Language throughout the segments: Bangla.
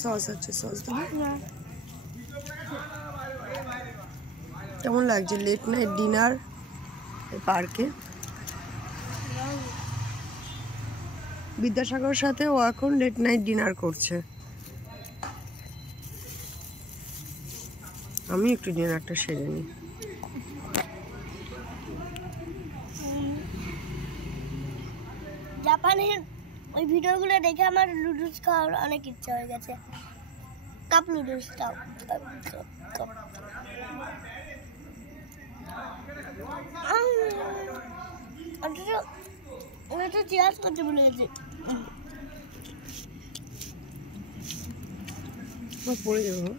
সস আছে, সস দেবো। কেমন লাগছে লেট নাইট ডিনার পার্কে? বিদ্যাসাগরের সাথে ও এখন লেট নাইট ডিনার করছে। আমি একটু ডিনারটা সেরে নিই। জাপানের ওই ভিডিওগুলো দেখে আমার নুডলস খাওয়ার অনেক ইচ্ছা হয়ে গেছে। কাপ নুডলস, কাপ ওটা চেয়ার্স করতে ভুলে গেছি। পড়ে যাবো।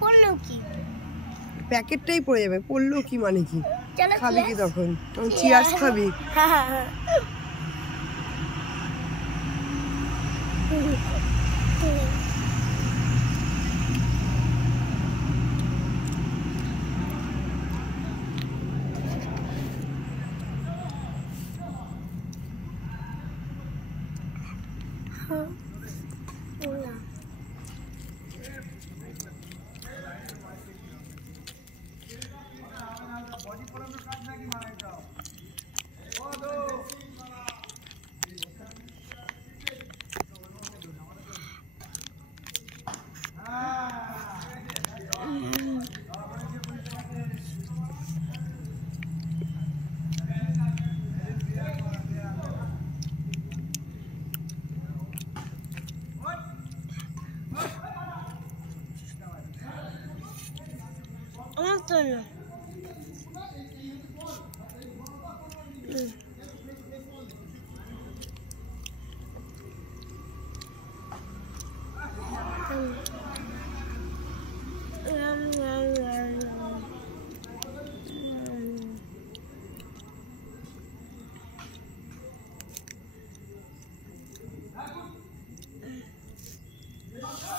পড়লেও কি, প্যাকেটটাই পড়ে যাবে, পড়লেও কি মানে কি? চলো খাবি কি তখন? তখন চিয়ার্স খাবি?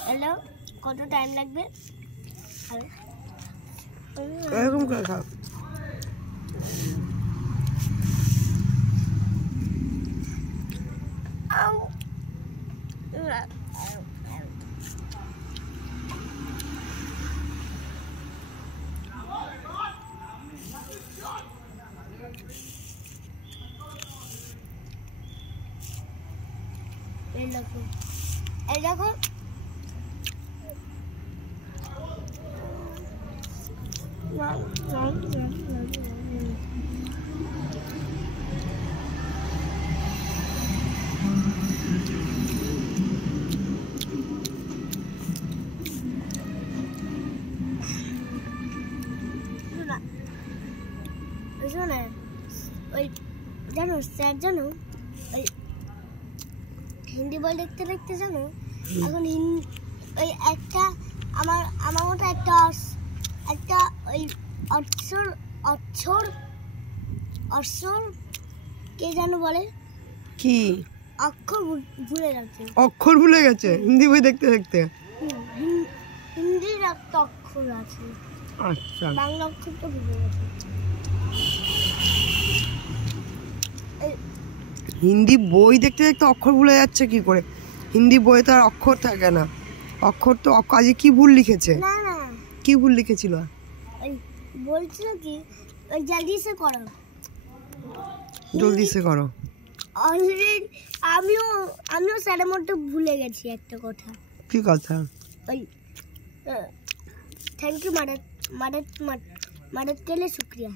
হ্যালো, কত টাইম লাগবে? এরকম করে খাও। এই দেখো, ওই জানো স্যার, জানো ওই হিন্দি বই দেখতে দেখতে জানো এখন ওই একটা আমার মতো একটা ওই অক্ষর কে জানো বলে কি? অক্ষর ভুলে গেছে। অক্ষর ভুলে গেছে হিন্দি বই দেখতে দেখতে? হিন্দির একটা অক্ষর আছে, আচ্ছা, বাংলা অক্ষরটা ভুলে গেছে। হিন্দি বই দেখতে দেখতে অক্ষর ভুলে যাচ্ছে কি করে? হিন্দি বইয়ে তো আর অক্ষর থাকে না। অক্ষর তো আজকে কি ভুল লিখেছে? না না, কি ভুল লিখেছিল? ওই বলছিল কি, ওই জলদি সে করো, জলদি সে করো। অলরেডি আমিও স্যারের মধ্যে ভুলে গেছি একটা কথা। কি কথা? ওই থ্যাংক ইউ मदद के लिए शुक्रिया।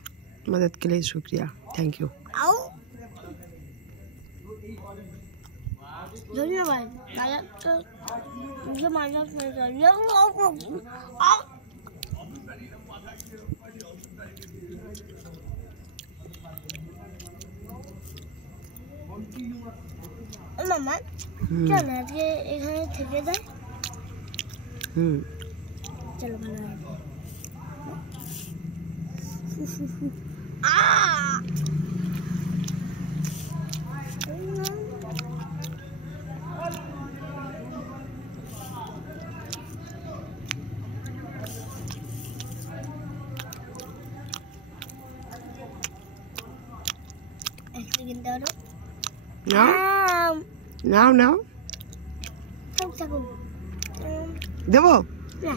मदद के लिए शुक्रिया, थैंक यू। आओ धन्यवाद। मुझे मजाक नहीं चाहिए। মামা চল আজকে এখানে থেকে যাই। চলো ভালো আছে। Now? Now? চাকু দেবো? না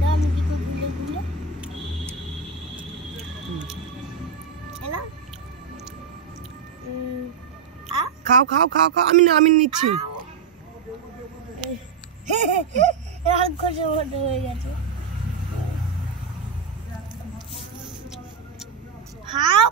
দাও আমি দিকে গুলে গুলে এলাম খাও খাও খাও খাও, আমি নিচ্ছি। রাক্ষসের মতো হয়ে গেছে। খাও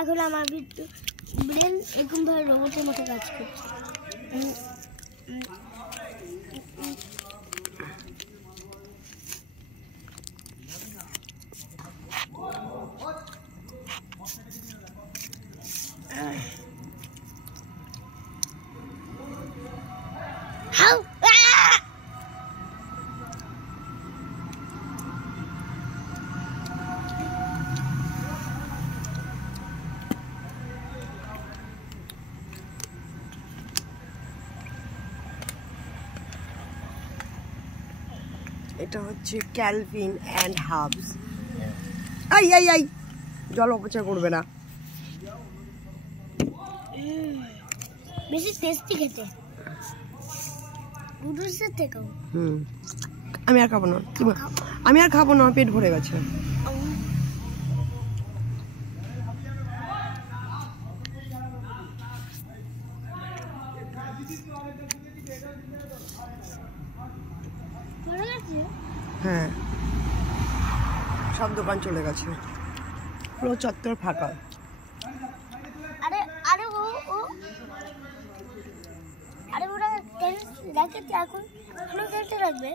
এখন আমার ব্রেন এরকম ভাবে রোবটের মতো কাজ করছে। এটা হচ্ছে Calvin and Hobbes. I I I, জল অপচয় করবে না। বেশি টেস্টি খেতে নুডলসের থেকেও। আমি আর খাবো না, আমি আর খাবো না, পেট ভরে গেছে। হ্যাঁ, সব দোকান চলে গেছে, পুরো চত্বর ফাঁকা। আরে আরে ও ও আরে ওরা র্যাকেট এখন খেলতে রাখবে।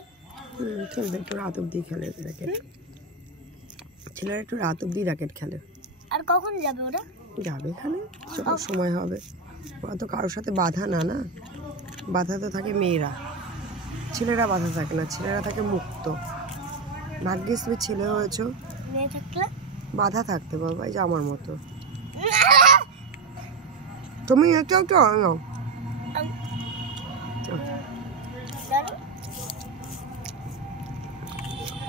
খেলবে, একটু রাত অব্দি খেলে র্যাকেট। ছেলেরা একটু রাত অব্দি র্যাকেট খেলে। আর কখন যাবে ওরা? যাবে এখানে যখন সময় হবে। ওরা তো কারোর সাথে বাধা না, না বাধা তো থাকে মেয়েরা, ছেলেরা বাধা থাকে না, ছেলেরা থাকে মুক্ত। ভাগ্যিস তুমি ছেলে হয়েছো, মেয়ে থাকলে বাধা থাকতে বাবা, এই যে আমার মতো। তুমি একটু একটু নাও,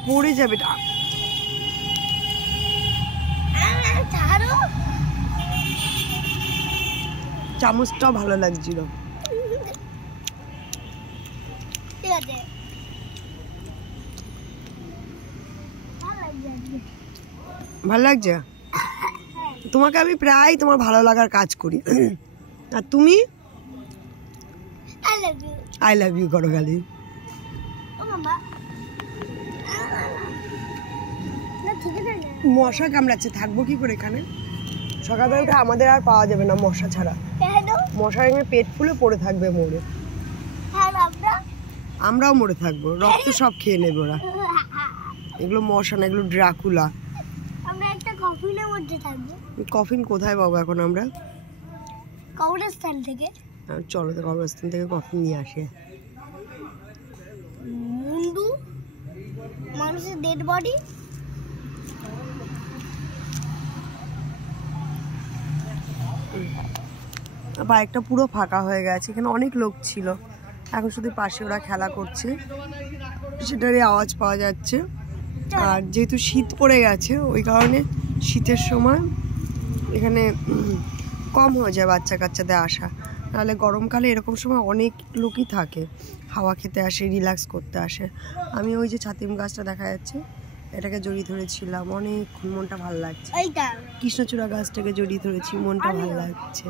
পড়ে যাবে। চামচটাও ভালো লাগছিল। ঠিক আছে, ভালো লাগছে তোমাকে? আমি প্রায় তোমার ভালো লাগার কাজ করি, আর তুমি আই লাভ ইউ করো খালি। মশা কামড়াচ্ছে, থাকবো কি করে এখানে? সকালবেলা উঠে আমাদের আর পাওয়া যাবে না মশা ছাড়া। মশার এখানে পেট ফুলে পড়ে থাকবে মরে, আমরাও মরে থাকবো, রক্ত সব খেয়ে নেবে ওরা। এগুলো মশা না, এগুলো ড্রাকুলা। আমরা একটা কফিনের মধ্যে থাকবো। কফিন কোথায় পাবো এখন আমরা? কবরস্থান থেকে। চলো তো কবরস্থান থেকে কফিন নিয়ে আসে। মুন্ডু মানুষের ডেড বডি। বাইকটা পুরো ফাঁকা হয়ে গেছে, এখানে অনেক লোক ছিল, এখন শুধু পাশে ওরা খেলা করছে, সেটারই আওয়াজ পাওয়া যাচ্ছে। আর যেহেতু শীত পড়ে গেছে, ওই কারণে শীতের সময় এখানে কম হয়ে যায় বাচ্চা কাচ্চাদের আসা। নাহলে গরমকালে এরকম সময় অনেক লোকই থাকে, হাওয়া খেতে আসে, রিল্যাক্স করতে আসে। আমি ওই যে ছাতিম গাছটা দেখা যাচ্ছে, এটাকে জড়িয়ে ধরেছিলাম, অনেক মনটা ভালো লাগছে। কৃষ্ণচূড়া গাছটাকে জড়িয়ে ধরেছি, মনটা ভালো লাগছে।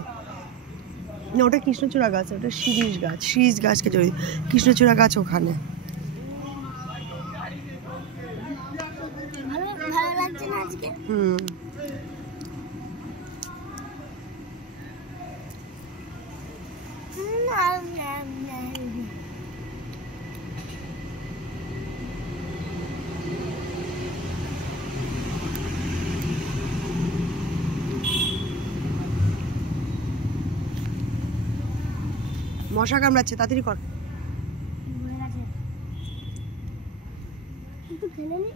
না, ওটা কৃষ্ণচূড়া গাছ, ওটা শিরীষ গাছ, শিরীষ গাছকে জড়িয়ে, কৃষ্ণচূড়া গাছ ওখানে। মশা কামড়াচ্ছে, তাড়াতাড়ি কর। খেলে নি।